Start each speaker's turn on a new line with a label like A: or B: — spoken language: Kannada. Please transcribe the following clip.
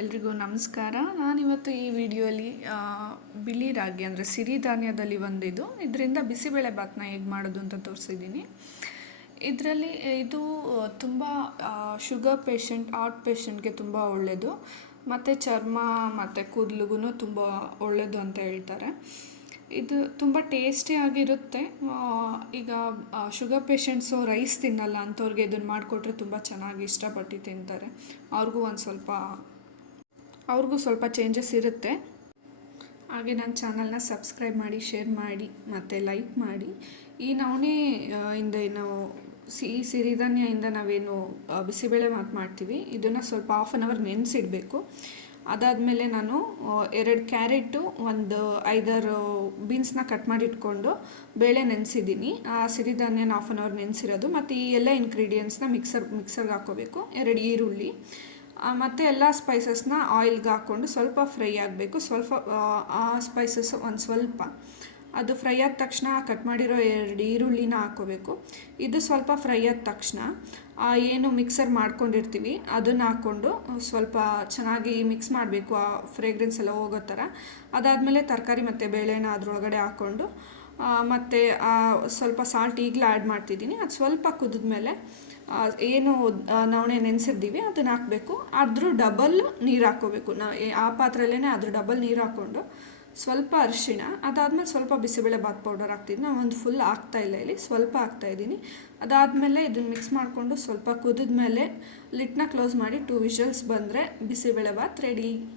A: ಎಲ್ರಿಗೂ ನಮಸ್ಕಾರ. ನಾನಿವತ್ತು ಈ ವಿಡಿಯೋಲಿ ಬಿಳಿ ರಾಗಿ ಅಂದರೆ ಸಿರಿಧಾನ್ಯದಲ್ಲಿ ಒಂದಿದು. ಇದರಿಂದ ಬಿಸಿಬೇಳೆ ಭಾತ್ನ ಹೇಗೆ ಮಾಡೋದು ಅಂತ ತೋರಿಸಿದ್ದೀನಿ ಇದರಲ್ಲಿ, ಇದು ತುಂಬ ಶುಗರ್ ಪೇಷಂಟ್, ಹಾರ್ಟ್ ಪೇಷಂಟ್ಗೆ ತುಂಬ ಒಳ್ಳೆಯದು ಮತ್ತು ಚರ್ಮ ಮತ್ತು ಕೂದಲಿಗೂ ತುಂಬ ಒಳ್ಳೆಯದು ಅಂತ ಹೇಳ್ತಾರೆ. ಇದು ತುಂಬ ಟೇಸ್ಟಿಯಾಗಿರುತ್ತೆ ಈಗ ಶುಗರ್ ಪೇಷಂಟ್ಸು ರೈಸ್ ತಿನ್ನಲ್ಲ ಅಂಥವ್ರಿಗೆ ಇದನ್ನು ಮಾಡಿಕೊಟ್ರೆ ತುಂಬ ಚೆನ್ನಾಗಿ ಇಷ್ಟಪಟ್ಟು ತಿಂತಾರೆ. ಅವ್ರಿಗೂ ಒಂದು ಸ್ವಲ್ಪ ಅವ್ರಿಗೂ ಸ್ವಲ್ಪ ಚೇಂಜಸ್ ಇರುತ್ತೆ. ಹಾಗೆ ನನ್ನ ಚಾನಲ್ನ ಸಬ್ಸ್ಕ್ರೈಬ್ ಮಾಡಿ ಶೇರ್ ಮಾಡಿ, ಮತ್ತು ಲೈಕ್ ಮಾಡಿ. ಈ ನವಣೆ ಇಂದ ನಾವು ಸಿ ಈ ಸಿರಿಧಾನ್ಯದಿಂದ ನಾವೇನು ಬಿಸಿಬೇಳೆ ಮಾತು ಮಾಡ್ತೀವಿ. ಇದನ್ನು ಸ್ವಲ್ಪ ಹಾಫ್ ಆನ್ ಅವರ್ ನೆನೆಸಿಡಬೇಕು. ಅದಾದಮೇಲೆ ನಾನು ಎರಡು ಕ್ಯಾರೆಟು, ಒಂದು ಐದಾರು ಬೀನ್ಸ್ನ ಕಟ್ ಮಾಡಿ ಇಟ್ಕೊಂಡು ಬೇಳೆ ನೆನೆಸಿದ್ದೀನಿ. ಆ ಸಿರಿಧಾನ್ಯನ ಹಾಫ್ ಆನ್ ಅವರ್ ನೆನೆಸಿರೋದು. ಮತ್ತು ಈ ಎಲ್ಲ ಇಂಗ್ರೀಡಿಯೆಂಟ್ಸ್ನ ಮಿಕ್ಸರ್ ಮಿಕ್ಸರ್ಗೆ ಹಾಕೋಬೇಕು. ಎರಡು ಈರುಳ್ಳಿ. ಮತ್ತು ಎಲ್ಲ ಸ್ಪೈಸಸ್ನ ಆಯಿಲ್ಗೆ ಹಾಕ್ಕೊಂಡು ಸ್ವಲ್ಪ ಫ್ರೈ ಆಗಬೇಕು. ಸ್ವಲ್ಪ ಆ, ಸ್ಪೈಸಸ್ ಒಂದು ಸ್ವಲ್ಪ. ಅದು ಫ್ರೈ ಆದ ತಕ್ಷಣ ಕಟ್ ಮಾಡಿರೋ ಎರಡು ಈರುಳ್ಳಿನ ಹಾಕೋಬೇಕು. ಇದು ಸ್ವಲ್ಪ ಫ್ರೈ ಆದ ತಕ್ಷಣ ಏನು ಮಿಕ್ಸರ್ ಮಾಡ್ಕೊಂಡಿರ್ತೀವಿ ಅದನ್ನು ಹಾಕ್ಕೊಂಡು ಸ್ವಲ್ಪ ಚೆನ್ನಾಗಿ ಮಿಕ್ಸ್ ಮಾಡಬೇಕು. ಆ ಫ್ರೇಗ್ರೆನ್ಸ್ ಎಲ್ಲ ಹೋಗೋ ಥರ. ಅದಾದಮೇಲೆ ತರಕಾರಿ ಮತ್ತು ಬೇಳೆನ ಅದರೊಳಗಡೆ ಹಾಕ್ಕೊಂಡು ಮತ್ತು ಸ್ವಲ್ಪ ಸಾಲ್ಟ್ ಈಗಲೇ ಆ್ಯಡ್ ಮಾಡ್ತಿದ್ದೀನಿ. ಅದು ಸ್ವಲ್ಪ ಕುದಿದ್ಮೇಲೆ ಮೇಲೆ ಏನು ನವಣೆ ನೆನೆಸಿದ್ದೀವಿ ಅದನ್ನು ಹಾಕಬೇಕು. ಅದ್ರ ಡಬಲ್ ನೀರು ಹಾಕ್ಕೋಬೇಕು. ನಾ ಏ- ಆ ಪಾತ್ರೆಯಲ್ಲೇ ಅದ್ರ ಡಬಲ್ ನೀರು ಹಾಕ್ಕೊಂಡು ಸ್ವಲ್ಪ ಅರಿಶಿಣ, ಅದಾದಮೇಲೆ ಸ್ವಲ್ಪ ಬಿಸಿಬೇಳೆ ಬಾತ್ ಪೌಡರ್ ಹಾಕ್ತಿದ್ದೀನಿ ನಾನು ಒಂದು ಫುಲ್ ಇಲ್ಲ ಇಲ್ಲಿ, ಸ್ವಲ್ಪ ಹಾಕ್ತಾ ಇದ್ದೀನಿ. ಅದಾದಮೇಲೆ ಇದನ್ನು ಮಿಕ್ಸ್ ಮಾಡಿಕೊಂಡು ಸ್ವಲ್ಪ ಕುದಿದ್ಮೇಲೆ ಲಿಟ್ನ ಕ್ಲೋಸ್ ಮಾಡಿ ಟೂ ವಿಷಲ್ಸ್ ಬಂದರೆ ಬಿಸಿಬೇಳೆ ಬಾತ್ ರೆಡಿ